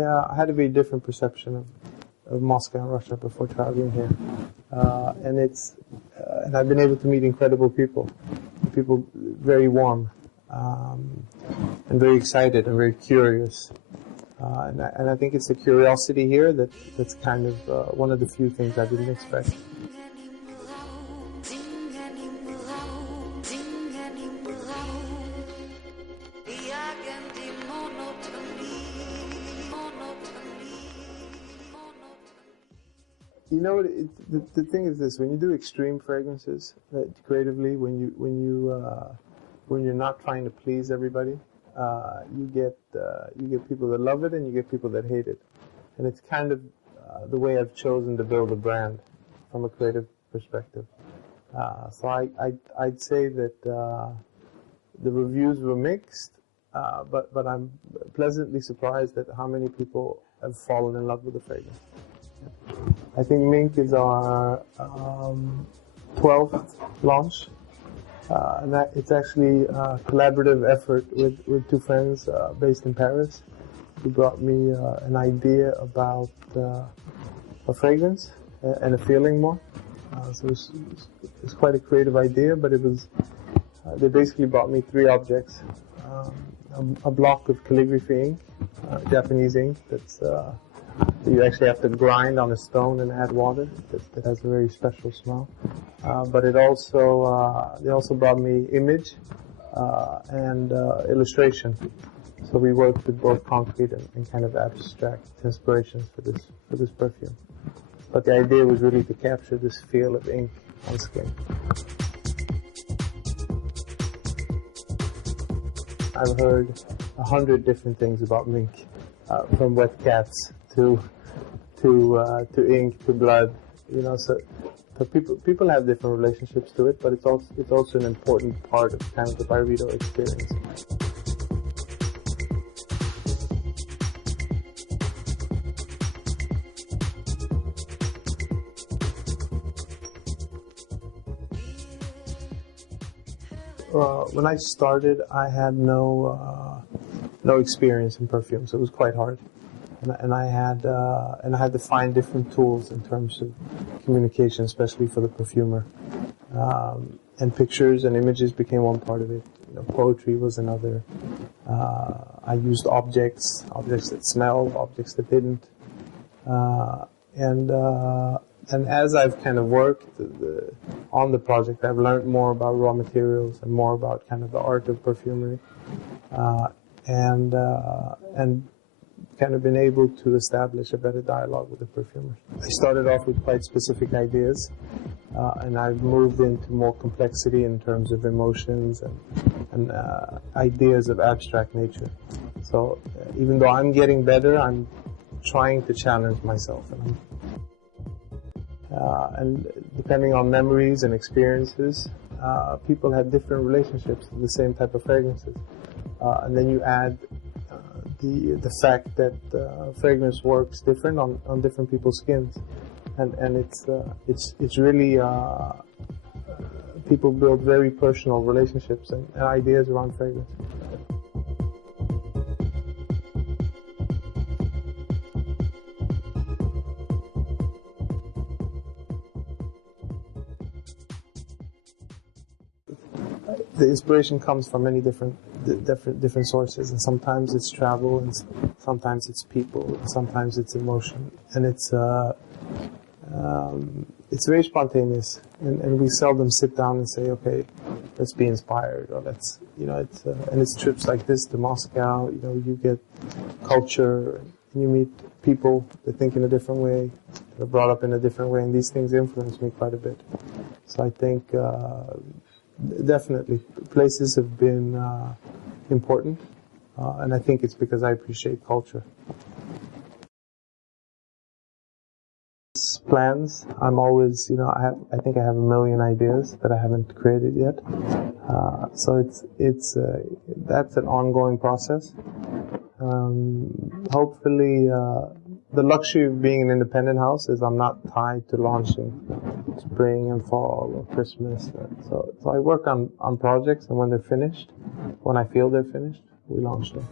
Yeah, I had a very different perception of Moscow and Russia before traveling here, and I've been able to meet incredible people very warm, and very excited and very curious, and I think it's the curiosity here that's kind of one of the few things I didn't expect. You know, the thing is this: when you do extreme fragrances creatively, when you're not trying to please everybody, you get people that love it and you get people that hate it, and it's kind of the way I've chosen to build a brand from a creative perspective. So I'd say that the reviews were mixed, but I'm pleasantly surprised at how many people have fallen in love with the fragrance. I think Mink is our 12th launch, and it's actually a collaborative effort with two friends based in Paris who brought me an idea about a fragrance and a feeling more. So it's quite a creative idea, but it was they basically brought me three objects: a block of calligraphy ink, Japanese ink that's you actually have to grind on a stone and add water. That has a very special smell. But they also brought me image and illustration. So we worked with both concrete and kind of abstract inspirations for this perfume. But the idea was really to capture this feel of ink on skin. I've heard 100 different things about Mink, from wet cats to ink to blood, you know. So people have different relationships to it, but it's also an important part of kind of the Byredo experience. When I started, I had no experience in perfume, so it was quite hard. And I had to find different tools in terms of communication, especially for the perfumer. And pictures and images became one part of it. You know, poetry was another. I used objects that smelled, objects that didn't. And as I've kind of worked on the project, I've learned more about raw materials and more about kind of the art of perfumery, and kind of been able to establish a better dialogue with the perfumers. I started off with quite specific ideas, and I've moved into more complexity in terms of emotions and ideas of abstract nature. So even though I'm getting better, I'm trying to challenge myself. And depending on memories and experiences, people have different relationships to the same type of fragrances. And then you add the fact that fragrance works different on different people's skins, and it's really people build very personal relationships and ideas around fragrance. The inspiration comes from many different sources, and sometimes it's travel, and sometimes it's people, and sometimes it's emotion, and it's very spontaneous, and we seldom sit down and say, okay, let's be inspired, or let's, you know, and it's trips like this to Moscow, you know, you get culture, and you meet people that think in a different way, that are brought up in a different way, and these things influence me quite a bit. So I think definitely places have been important, and I think it's because I appreciate culture. Plans. I'm always, I think I have a million ideas that I haven't created yet. So that's an ongoing process. Hopefully, the luxury of being an independent house is I'm not tied to launching spring and fall or Christmas. So I work on projects, and when they're finished, when I feel they're finished, we launch them.